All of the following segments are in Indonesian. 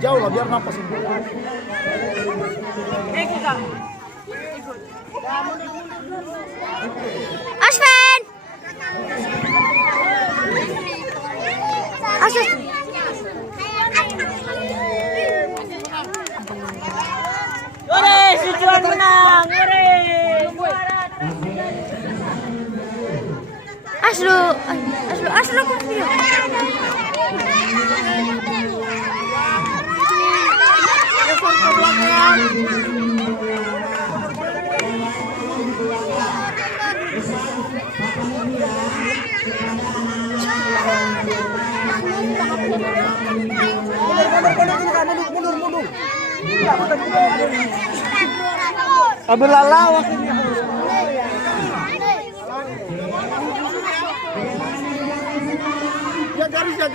Jauh lah biar napas ini. Aspen. Asus. Ore, Sichuan menang. Ore. Aslu kok video. Mundur. Ambil lalawak ini. Ya garisnya.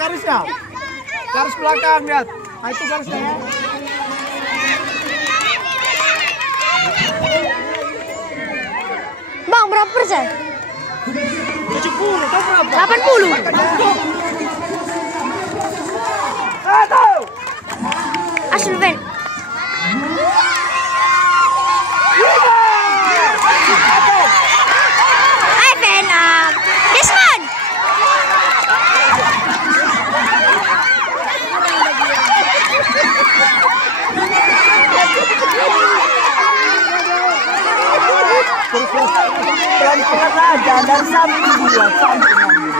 Garis belakang lihat. Nah, itu garisnya ya. Bang, berapa persen? 70, tahu berapa? 80. Tahu. Aslu Ben. Hai Ben, Desmond. Pelan-pelan aja dari samping dia, samping ambil.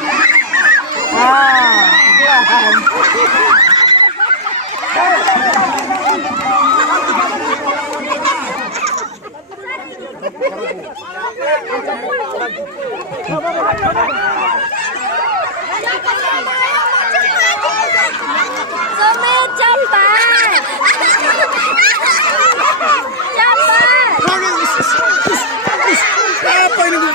Somit cepat. Apa ini? Bu?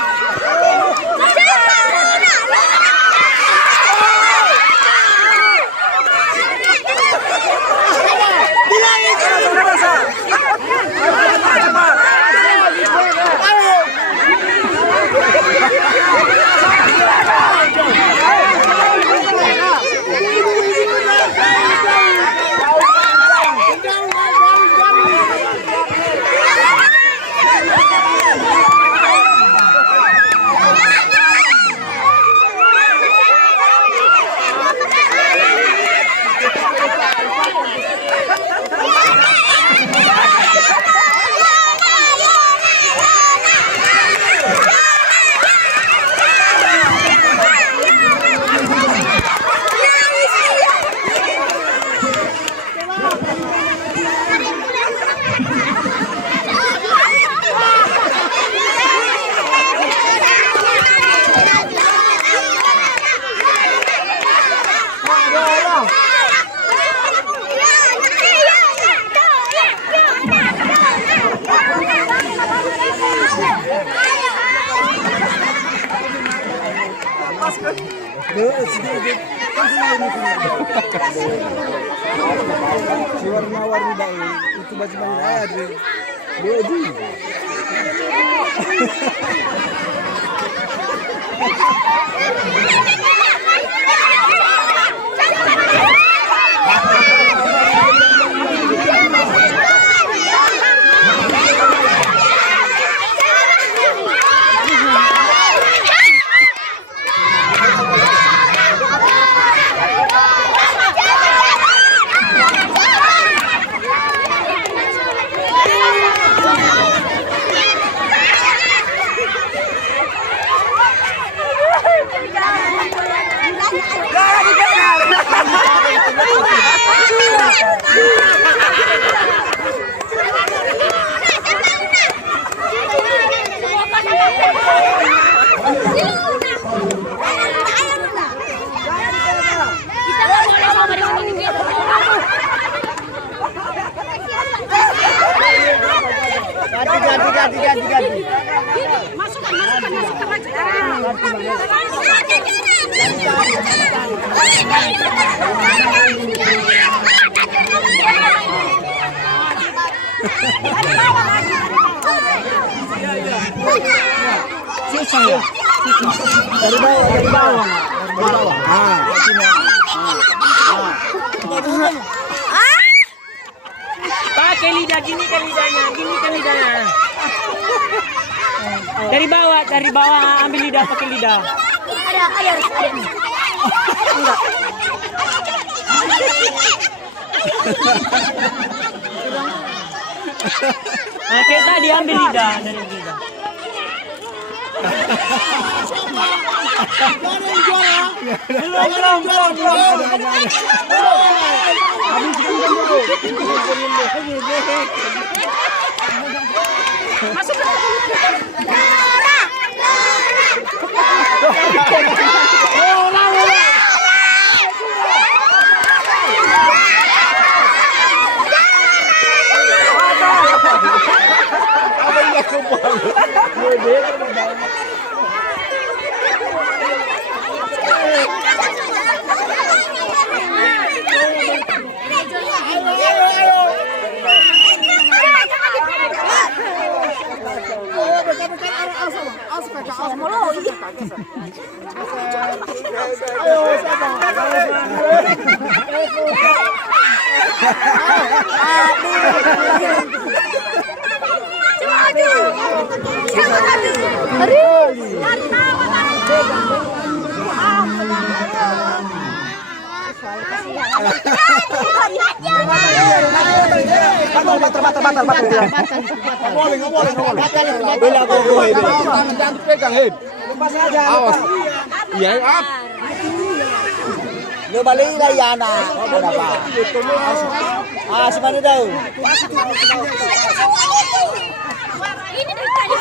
Si warna-warni baik itu baju-baju saya di Bodi. Ganti. Masukkan. Susah ya? Dari bawah. Ah. pakai lidah, gini kan lidahnya, Dari bawah, ambil lidah pakai lidah. Ada. Enggak. Nah, kayak tadi ambil lidah dari lidah. Iya, Lo balik lah ya anak. Ada apa? Si mana tahu? Ini dari tadi.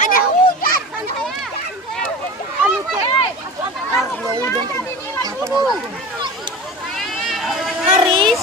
Ada hujan. Haris.